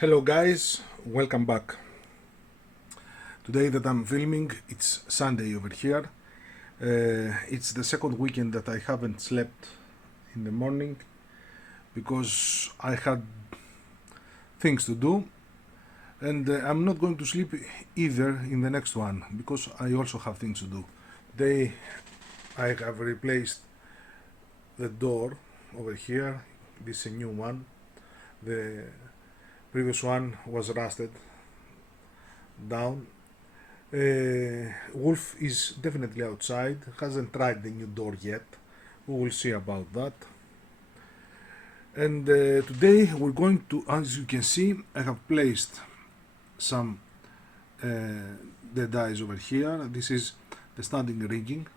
Hello guys, welcome back. Today that I'm filming, it's Sunday over here. It's the second weekend that I haven't slept in the morning because I had things to do, and I'm not going to sleep either in the next one because I also have things to do. Today I have replaced the door over here. This is a new one. The previous one was rusted down. Wolf is definitely outside, hasn't tried the new door yet. We will see about that. And today we're going to, as you can see, I have placed some dead eyes over here. This is the standing rigging.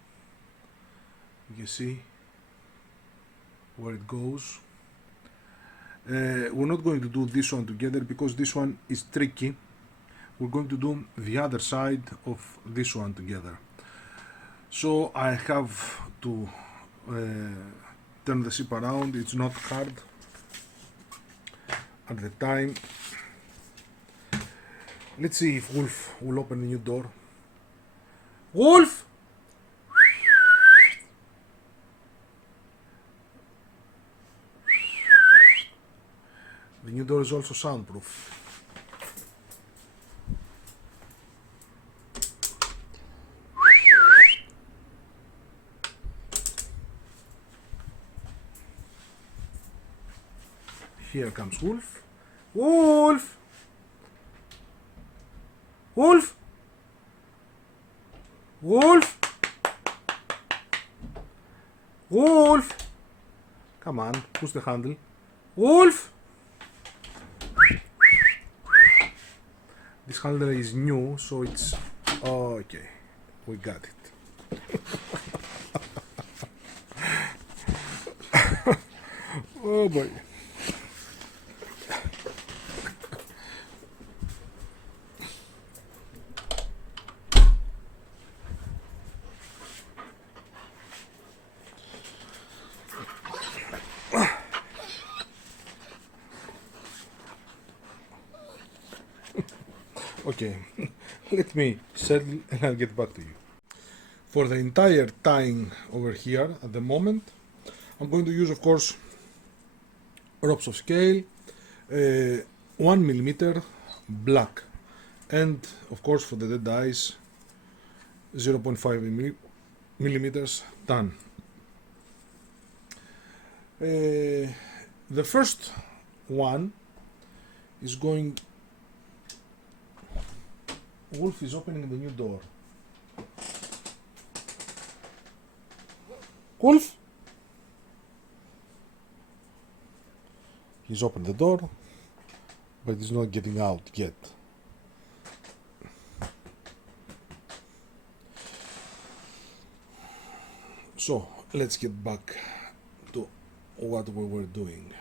You can see where it goes. We're not going to do this one together because this one is tricky. We're going to do the other side of this one together. So I have to turn the ship around. It's not hard at the time. Let's see if Wolf will open the new door. Wolf! The new door is also soundproof. Here comes Wolf. Wolf! Wolf! Wolf! Wolf! Come on, push the handle. Wolf! This handle is new, so it's okay. We got it. Oh boy. Okay, let me settle and I'll get back to you. For the entire tying over here at the moment, I'm going to use, of course, ropes of scale, 1mm black, and of course for the dead eyes, 0.5 millimeters tan. The first one is going. Wolf is opening the new door. Wolf! He's opened the door, but he's not getting out yet. So, let's get back to what we were doing.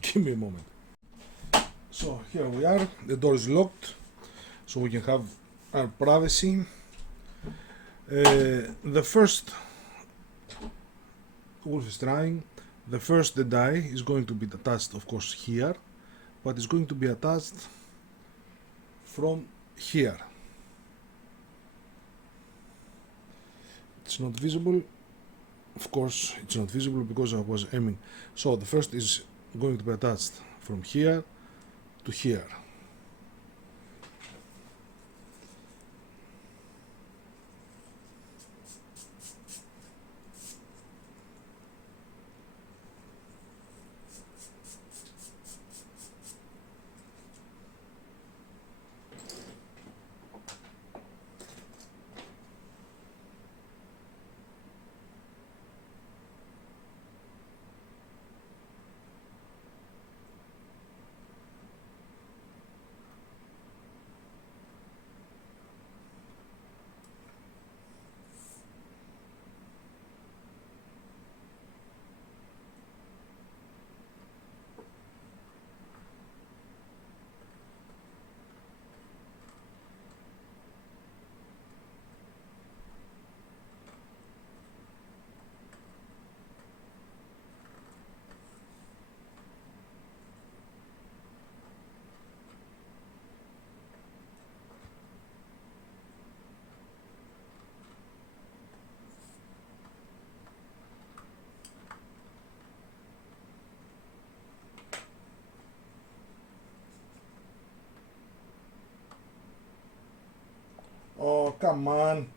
Give me a moment. So here we are, the door is locked, so we can have our privacy. The first Wolf is trying. The first the die is going to be attached, of course, here, but it's going to be attached from here. It's not visible. Of course, it's not visible because I was aiming. So the first is going to be attached from here to here. Oh, come on.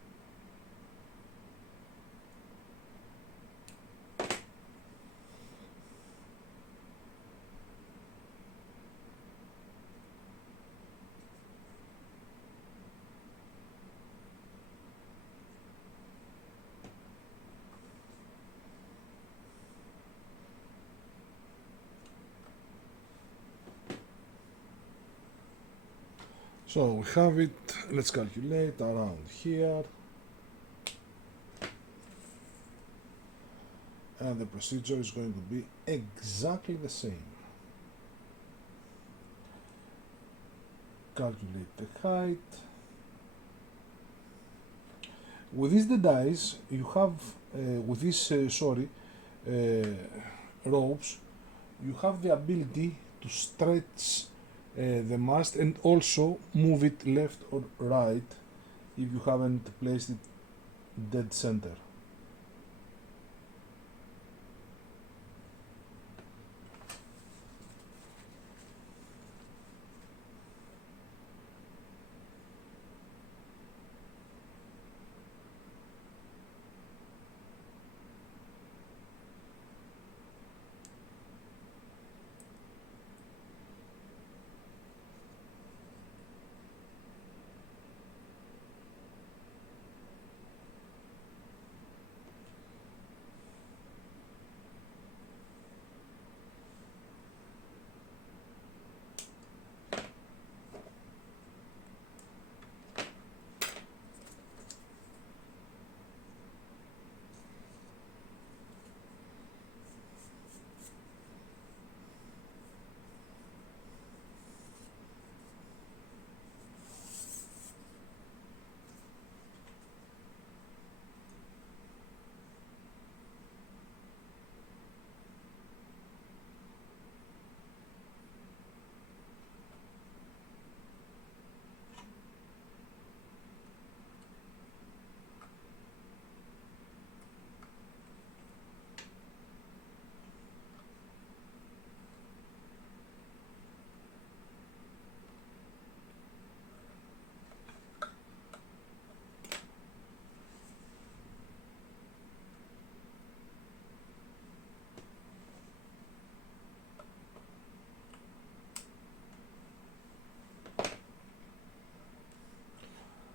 So we have it, let's calculate around here. And the procedure is going to be exactly the same. Calculate the height. With these dies, you have, with these, ropes, you have the ability to stretch the mast and also move it left or right if you haven't placed it dead center.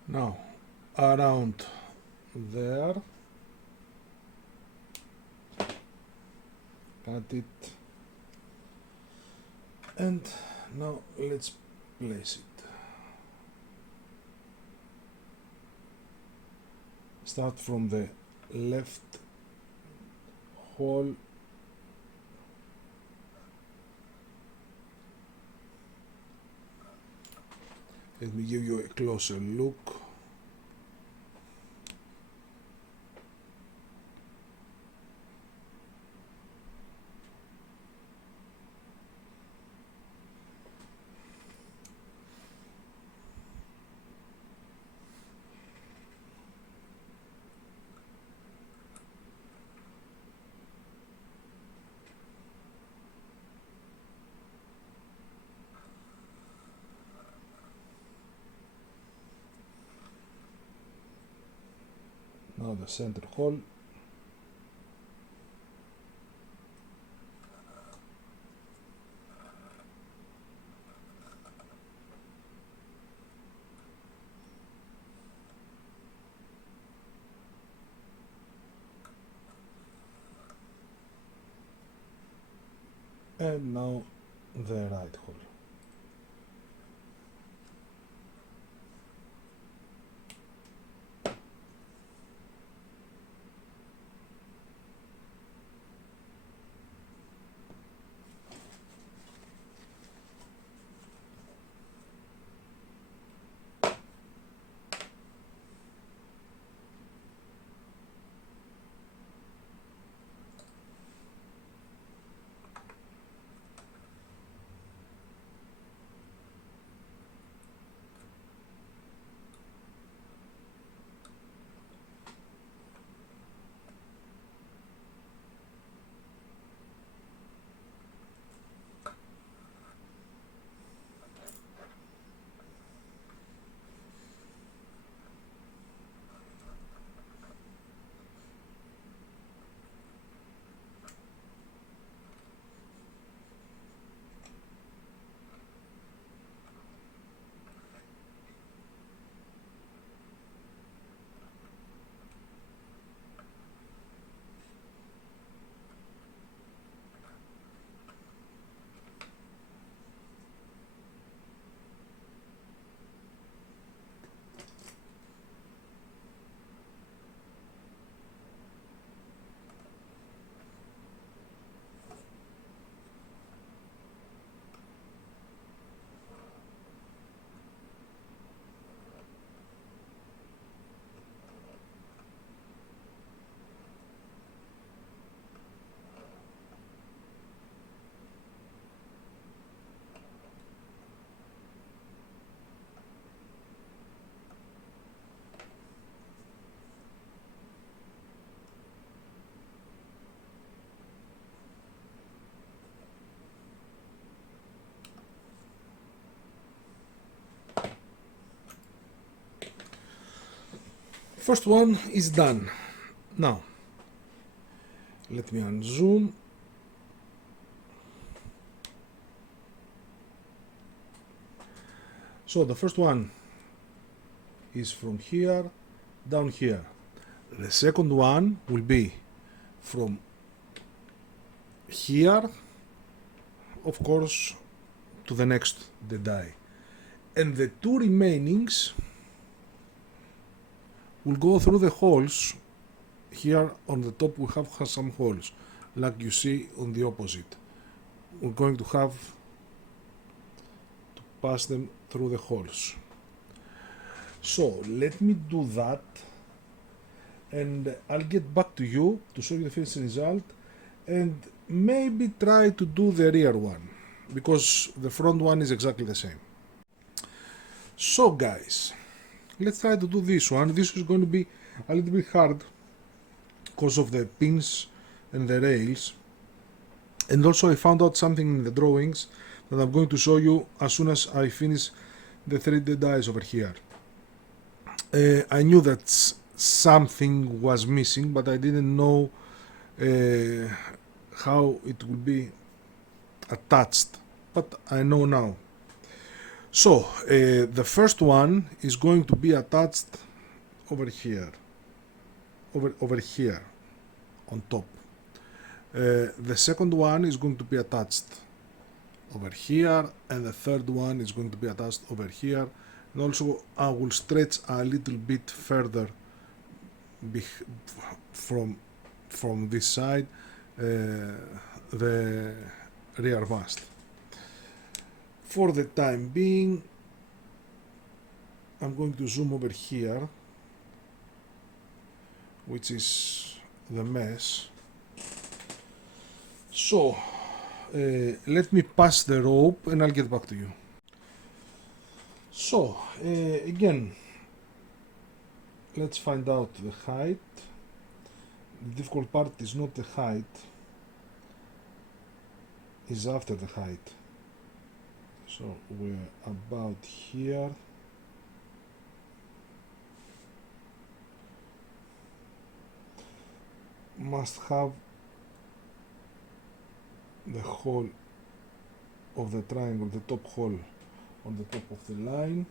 Now, around there, cut it, and now let's place it. Start from the left hole. Let me give you a closer look. Now the center hole. And now the right hole. First one is done. Now, let me unzoom. So the first one is from here down here. The second one will be from here, of course, to the next the die. And the two remainings will go through the holes. Here on the top we have some holes, like you see on the opposite. We're going to have to pass them through the holes. So let me do that, and I'll get back to you to show you the finished result, and maybe try to do the rear one, because the front one is exactly the same. So guys, let's try to do this one. This is going to be a little bit hard because of the pins and the rails, and also I found out something in the drawings that I'm going to show you as soon as I finish the 3D dies over here. I knew that something was missing, but I didn't know how it will be attached, but I know now. So the first one is going to be attached over here, over here on top. The second one is going to be attached over here, and the third one is going to be attached over here. And also I will stretch a little bit further from this side the rear mast. For the time being, I'm going to zoom over here, which is the mess. So let me pass the rope and I'll get back to you. So again, let's find out the height. The difficult part is not the height, is after the height. So we're about here. Must have the hole of the triangle, the top hole on the top of the line.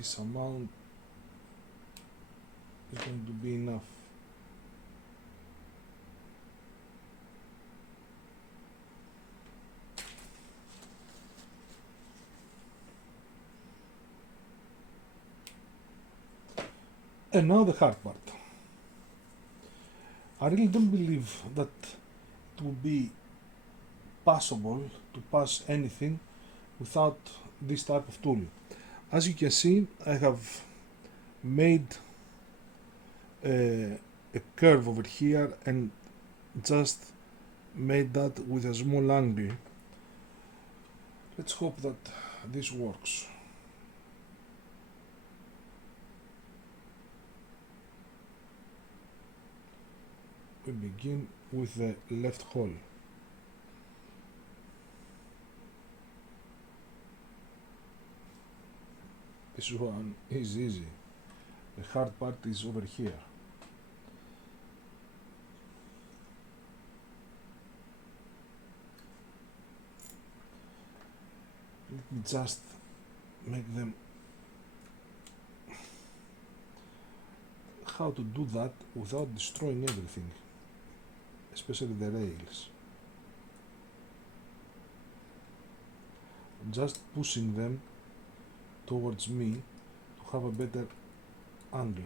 this amount is going to be enough. And now the hard part. I really don't believe that it will be possible to pass anything without this type of tool. As you can see, I have made a curve over here and just made that with a small angle. Let's hope that this works. We begin with the left hole. This one is easy. The hard part is over here. Let me just make them. How to do that without destroying everything, especially the rails. Just pushing them towards me to have a better angle.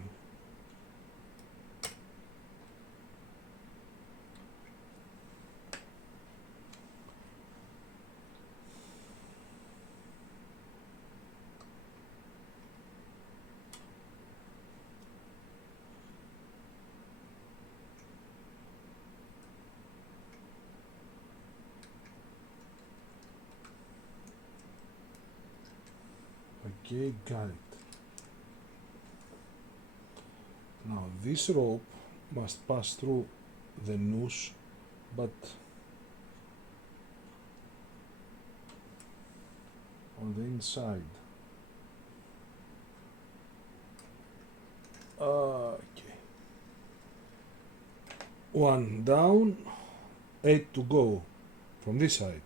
Okay, got it. Now this rope must pass through the noose, but on the inside. Okay. 1 down, 8 to go from this side.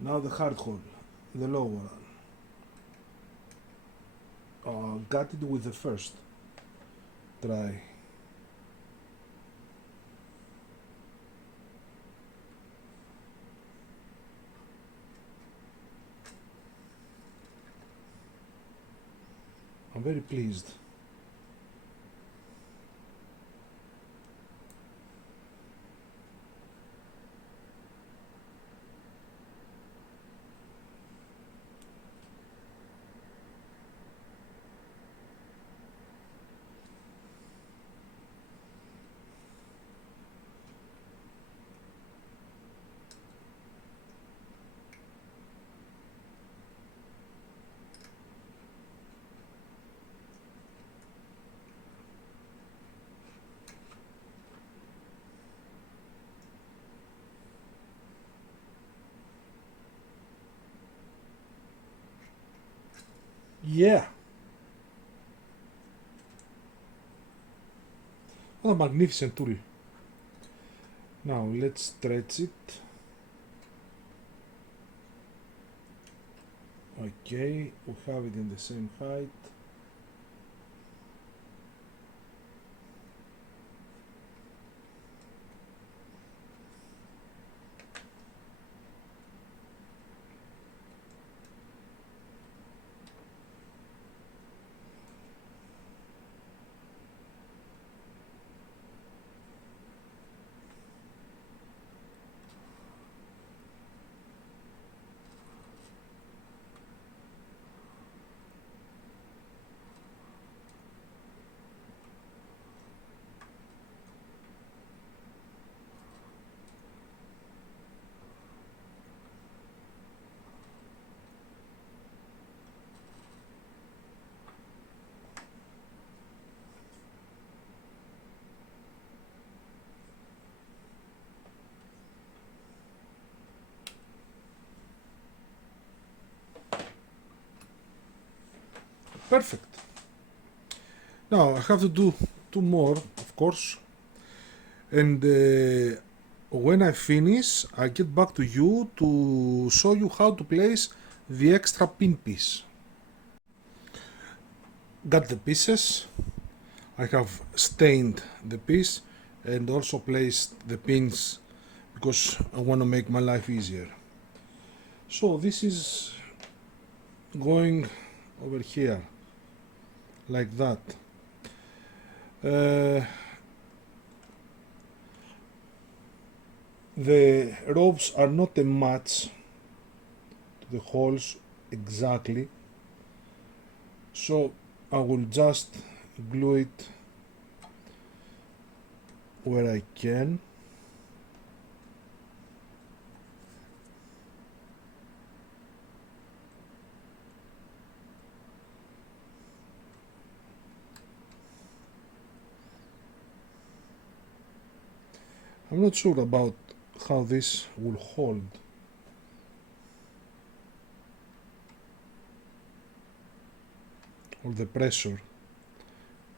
Now the hard hole, the lower one. Got it with the first try. I'm very pleased. Yeah. What a magnificent tool. Now let's stretch it. Okay, we have it in the same height. Perfect. Now I have to do 2 more, of course, and when I finish I get back to you to show you how to place the extra pin piece. Got the pieces, I have stained the piece and also placed the pins because I want to make my life easier. So this is going over here like that. The ropes are not a match to the holes exactly, so I will just glue it where I can. I'm not sure about how this will hold. Or the pressure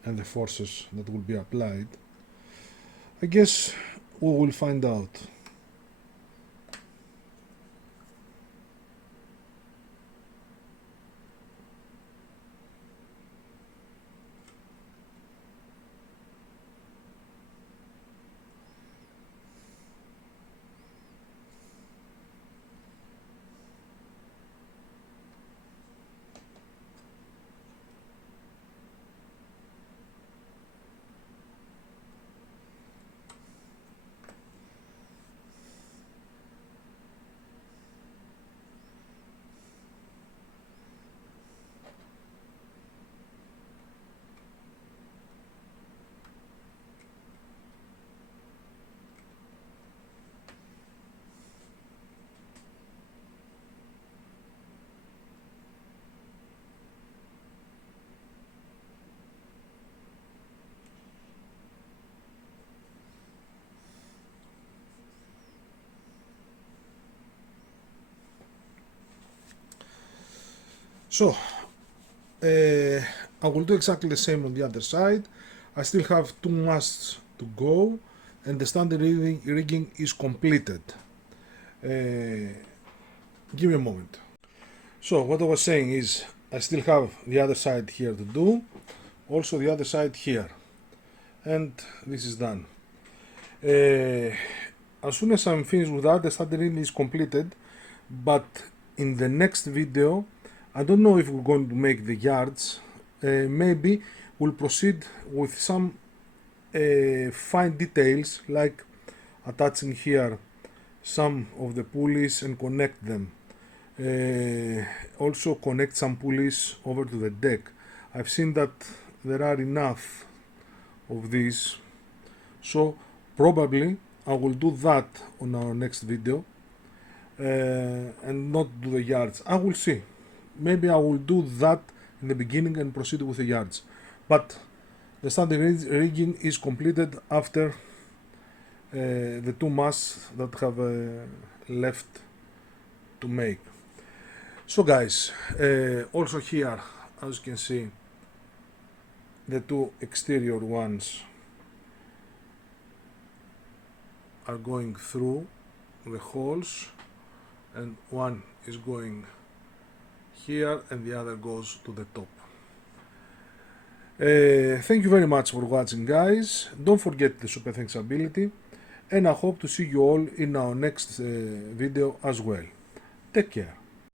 and the forces that will be applied. I guess we will find out. So I will do exactly the same on the other side. I still have 2 masts to go and the standard rigging is completed. Give me a moment. So what I was saying is I still have the other side here to do, also the other side here, and this is done. As soon as I'm finished with that, the standard rigging is completed, but in the next video I don't know if we're going to make the yards. Maybe we'll proceed with some fine details like attaching here some of the pulleys and connect them. Also connect some pulleys over to the deck. I've seen that there are enough of these, so probably I will do that on our next video and not do the yards. I will see. Maybe I will do that in the beginning and proceed with the yards. But the standard rigging is completed after the 2 masts that have left to make. So guys, also here, as you can see, the 2 exterior ones are going through the holes, and one is going here and the other goes to the top. Thank you very much for watching, guys. Don't forget the super thanks ability, and I hope to see you all in our next video as well. Take care.